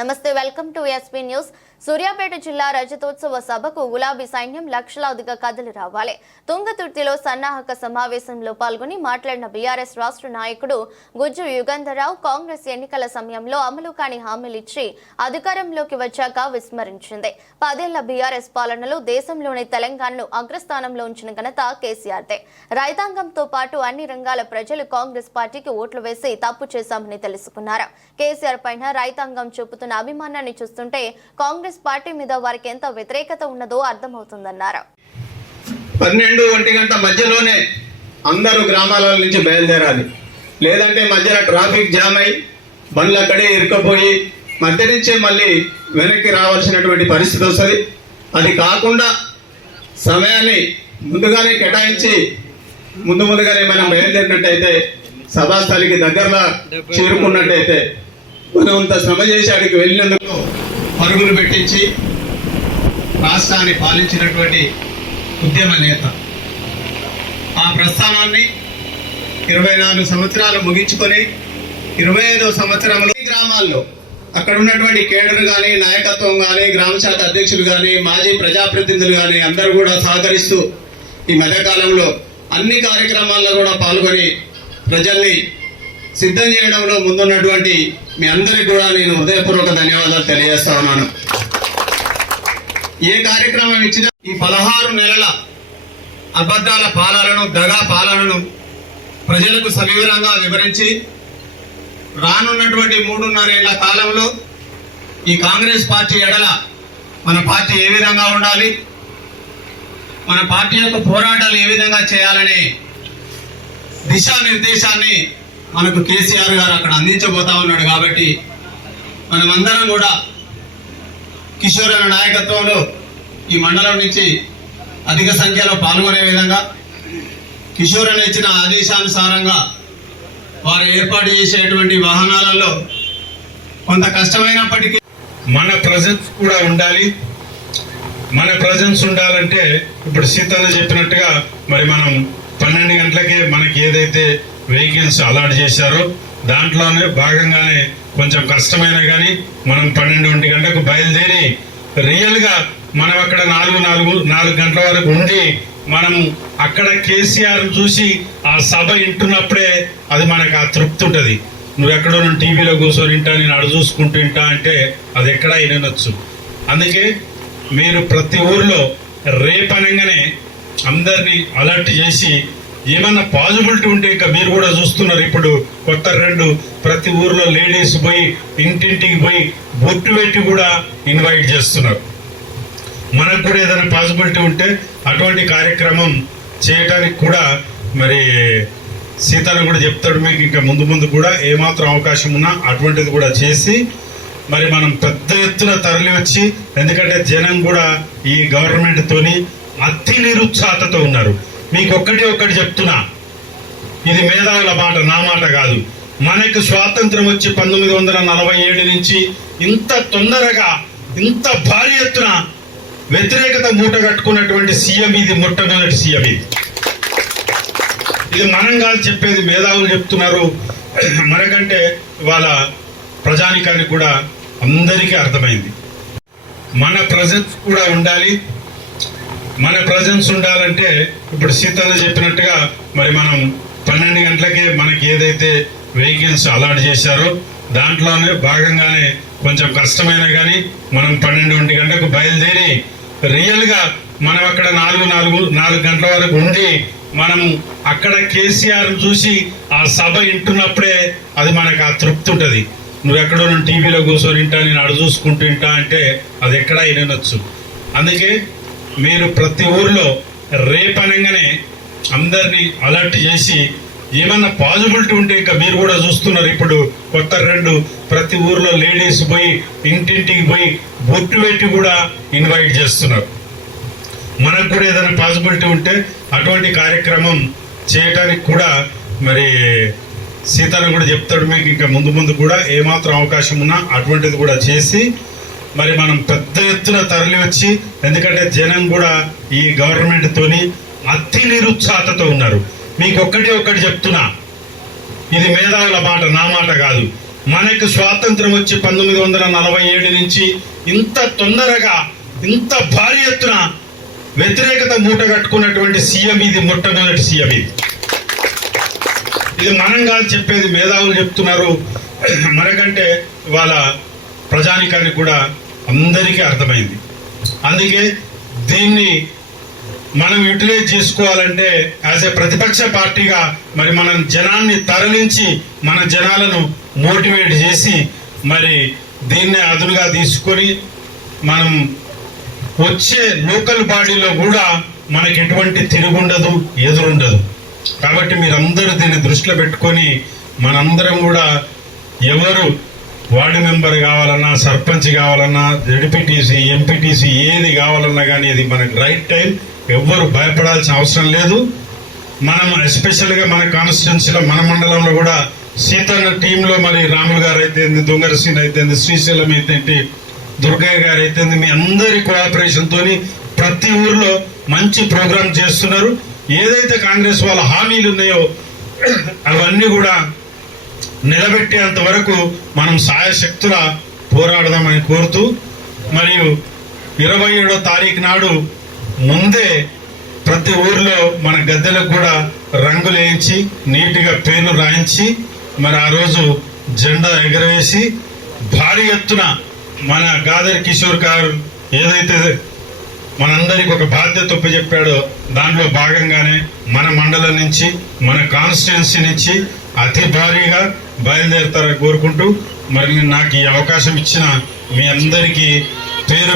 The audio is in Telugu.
నమస్తే welcome to SP news. Suryapet జిల్లా రజతోత్సవ సభకు గులాబీ సైన్యం లక్షలాదిగా కదలి రావాలి. తుంగతుర్తిలో సన్నాహక సమావేశంలో పాల్గొని మాట్లాడిన బీఆర్ఎస్ రాష్ట్ర నాయకుడు గుజ్జు యుగంధరావు కాంగ్రెస్ ఎన్నికల సమయంలో అమలు కాని హామీలిచ్చి అధికారంలోకి వచ్చాక విస్మరించింది. పదేళ్ళ బీఆర్ఎస్ పాలనలో దేశంలోని తెలంగాణను అగ్రస్థానంలో ఉంచిన ఘనత కేసీఆర్దే. రైతాంగంతో పాటు అన్ని రంగాల ప్రజలు కాంగ్రెస్ పార్టీకి ఓట్లు వేసి తప్పు చేశామని తెలుసుకున్నారు. కేసీఆర్ పైన రైతాంగం చూపుతున్న అభిమానాన్ని చూస్తుంటే కాంగ్రెస్ పార్టీ మీద వారికి ఎంత వ్యతిరేకత ఉన్నదో అర్థమవుతుందన్నారు. పన్నెండు ఒంటి గంట మధ్యలోనే అందరూ గ్రామాల నుంచి బయలుదేరాలి. లేదంటే మధ్యలో ట్రాఫిక్ జామ్ అయి బండ్లు అక్కడే ఇరుకపోయి మధ్య నుంచే మళ్ళీ వెనక్కి రావాల్సినటువంటి పరిస్థితి వస్తుంది. అది కాకుండా సమయాన్ని ముందుగానే కేటాయించి ముందు ముందుగానే మనం బయలుదేరినట్టయితే సభాస్థలికి దగ్గరలో చేరుకున్నట్టయితే మనం అంత శ్రమ చేసి అక్కడికి వెళ్ళినందుకు పరుగులు పెట్టించి రాష్ట్రాన్ని పాలించినటువంటి ఉద్యమ నేత. ఆ ప్రస్థానాన్ని ఇరవై నాలుగు సంవత్సరాలు ముగించుకొని ఇరవై ఐదో సంవత్సరంలో ఈ గ్రామాల్లో అక్కడ ఉన్నటువంటి కేడర్ కానీ నాయకత్వం కానీ గ్రామ శాఖ అధ్యక్షులు కానీ మాజీ ప్రజాప్రతినిధులు కానీ అందరూ కూడా సహకరిస్తూ ఈ మధ్యకాలంలో అన్ని కార్యక్రమాల్లో కూడా పాల్గొని ప్రజల్ని సిద్ధం చేయడంలో ముందున్నటువంటి మీ అందరికి కూడా నేను హృదయపూర్వక ధన్యవాదాలు తెలియజేస్తా ఉన్నాను ఏ కార్యక్రమం ఇచ్చినా ఈ పదహారు నెలల అబద్ధాల పాలనను దగా పాలనను ప్రజలకు సవివరంగా వివరించి రానున్నటువంటి మూడున్నరేళ్ళ కాలంలో ఈ కాంగ్రెస్ పార్టీ ఎడల మన పార్టీ ఏ విధంగా ఉండాలి? మన పార్టీ యొక్క పోరాటాలు ఏ విధంగా చేయాలనే దిశానిర్దేశాన్ని మనకు కేసీఆర్ గారు అక్కడ అందించబోతా ఉన్నాడు కాబట్టి మనమందరం కూడా కిషోర్ అన్న నాయకత్వంలో ఈ మండలం నుంచి అధిక సంఖ్యలో పాల్గొనే విధంగా కిషోర్ అని ఇచ్చిన ఆదేశానుసారంగా వారు ఏర్పాటు చేసేటువంటి వాహనాలలో కొంత కష్టమైనప్పటికీ మన ప్రజెన్స్ కూడా ఉండాలి. మన ప్రజెన్స్ ఉండాలంటే ఇప్పుడు సీతన్న చెప్పినట్టుగా మరి మనం పన్నెండు గంటలకే మనకి ఏదైతే వెహికల్స్ అలాట్ చేశారు. దాంట్లోనే భాగంగానే కొంచెం కష్టమైన కానీ మనం పన్నెండు ఒంటి గంటకు బయలుదేరి రియల్గా మనం అక్కడ నాలుగు నాలుగు నాలుగు గంటల వరకు ఉండి మనం అక్కడ కేసీఆర్ చూసి ఆ సభ వింటున్నప్పుడే అది మనకు ఆ తృప్తి ఉంటుంది. నువ్వు ఎక్కడో నువ్వు టీవీలో కూర్చొని వింటా నేను అడు చూసుకుంటూ వింటా అంటే అది ఎక్కడ వినొచ్చు అందుకే మీరు ప్రతి ఊర్లో రేపనంగానే అందరినీ అలర్ట్ చేసి ఏమన్నా పాజిబిలిటీ ఉంటే ఇంకా మీరు కూడా చూస్తున్నారు. ఇప్పుడు కొత్త రెండు ప్రతి ఊర్లో లేడీస్ పోయి ఇంటింటికి పోయి బొట్టు పెట్టి కూడా ఇన్వైట్ చేస్తున్నారు. మనకు కూడా ఏదైనా పాసిబిలిటీ ఉంటే అటువంటి కార్యక్రమం చేయటానికి కూడా మరి సీతను కూడా చెప్తాడు. మీకు ఇంకా ముందు ముందు కూడా ఏమాత్రం అవకాశం ఉన్నా అటువంటిది కూడా చేసి మరి మనం పెద్ద ఎత్తున తరలి వచ్చి ఎందుకంటే జనం కూడా ఈ గవర్నమెంట్తోని అతి నిరుత్సాహతతో ఉన్నారు. మీకు ఒక్కటి ఒక్కటి చెప్తున్నా. ఇది మేధావుల మాట నా మాట కాదు. మనకు స్వాతంత్రం వచ్చి పంతొమ్మిది వందల నలభై ఏడు నుంచి ఇంత తొందరగా ఇంత భారీ ఎత్తున వ్యతిరేకత మూట కట్టుకున్నటువంటి సీఎం ఇది మొట్టమొదటి సీఎం ఇది. ఇది మనం కాదు చెప్పేది మేధావులు చెప్తున్నారు. మనకంటే వాళ్ళ ప్రజానికానికి కూడా అందరికీ అర్థమైంది. మన ప్రజెన్స్ కూడా ఉండాలి. మన ప్రజెన్స్ ఉండాలంటే ఇప్పుడు సీతన్న చెప్పినట్టుగా మరి మనం పన్నెండు గంటలకే మనకి ఏదైతే వెహికల్స్ అలాట్ చేశారో దాంట్లోనే భాగంగానే కొంచెం కష్టమైన కానీ మనం పన్నెండు ఒంటి గంటకు బయలుదేరి రియల్గా మనం అక్కడ నాలుగు నాలుగు నాలుగు గంటల వరకు ఉండి మనం అక్కడ కేసీఆర్ చూసి ఆ సభ వింటున్నప్పుడే అది మనకు ఆ తృప్తి ఉంటుంది. నువ్వు ఎక్కడో నువ్వు టీవీలో కూర్చొని వింటా నేను అడు చూసుకుంటూ వింటా అంటే అది ఎక్కడ వినొచ్చు అందుకే మీరు ప్రతి ఊర్లో రేపనగానే అందరినీ అలర్ట్ చేసి ఏమన్నా పాజిబిలిటీ ఉంటే ఇంకా మీరు కూడా చూస్తున్నారు. ఇప్పుడు కొత్త రెండు ప్రతి ఊర్లో లేడీస్ పోయి ఇంటింటికి పోయి బొట్టు పెట్టి కూడా ఇన్వైట్ చేస్తున్నారు. మనకు కూడా ఏదైనా పాసిబిలిటీ ఉంటే అటువంటి కార్యక్రమం చేయటానికి కూడా మరి సీతారాం కూడా చెప్తాడు. మీకు ఇంకా ముందు ముందు కూడా ఏమాత్రం అవకాశం ఉన్నా అటువంటిది కూడా చేసి మరి మనం పెద్ద ఎత్తున తరలి వచ్చి ఎందుకంటే జనం కూడా ఈ గవర్నమెంట్తోని అతి నిరుత్సాహతతో ఉన్నారు. మీకు ఒక్కటి ఒక్కటి చెప్తున్నా. ఇది మేధావుల మాట నా మాట కాదు. మనకు స్వాతంత్రం వచ్చి పంతొమ్మిది వందల నలభై ఏడు నుంచి ఇంత తొందరగా ఇంత భారీ ఎత్తున వ్యతిరేకత మూట కట్టుకున్నటువంటి సీఎం ఇది మొట్టమొదటి సీఎం ఇది. ఇది మనం కాదు చెప్పేది మేధావులు చెప్తున్నారు. మనకంటే వాళ్ళ ప్రజానికానికి కూడా అందరికీ అర్థమైంది. అందుకే దీన్ని మనం యూటిలైజ్ చేసుకోవాలంటే యాజ్ ఏ ప్రతిపక్ష పార్టీగా మరి మనం జనాన్ని తరలించి మన జనాలను మోటివేట్ చేసి మరి దీన్ని అదునుగా తీసుకొని మనం వచ్చే లోకల్ బాడీలో కూడా మనకి ఎటువంటి తిరుగుండదు ఎదురుండదు. కాబట్టి మీరందరూ దీన్ని దృష్టిలో పెట్టుకొని మనందరం కూడా ఎవరు వార్డు మెంబర్ కావాలన్నా సర్పంచ్ కావాలన్నా జడ్పీటీసీ ఎంపీటీసీ ఏది కావాలన్నా కానీ ఇది మనకు రైట్ టైం ఎవ్వరు భయపడాల్సిన అవసరం లేదు. మనం ఎస్పెషల్గా మన కాన్స్టిట్యున్సీలో మన మండలంలో కూడా సీతన్న టీంలో మరి రాములు గారు అయితే దొంగరసీన్ అయితేంది అయితే శ్రీశైలం అయితే దుర్గయ్య గారు అయితే మీ అందరి కోఆపరేషన్తో ప్రతి ఊర్లో మంచి ప్రోగ్రామ్ చేస్తున్నారు. ఏదైతే కాంగ్రెస్ వాళ్ళ హామీలు ఉన్నాయో అవన్నీ కూడా నిలబెట్టేంత వరకు మనం సాయశక్తుల పోరాడదామని కోరుతూ మరియు ఇరవై ఏడో తారీఖు నాడు ముందే ప్రతి ఊర్లో మన గద్దెలకు కూడా రంగులు వేయించి నీట్గా పేర్లు రాయించి మరి ఆ రోజు జెండా ఎగరవేసి భారీ ఎత్తున మన గాదర్ కిషోర్ గారు ఏదైతే మనందరికి ఒక బాధ్యత చెప్పాడో దాంట్లో భాగంగానే మన మండలం నుంచి మన కాన్స్టిట్యున్సీ నుంచి అతి భారీగా బయలుదేరుతారని కోరుకుంటూ మరి నాకు ఈ అవకాశం ఇచ్చిన మీ అందరికీ పేరు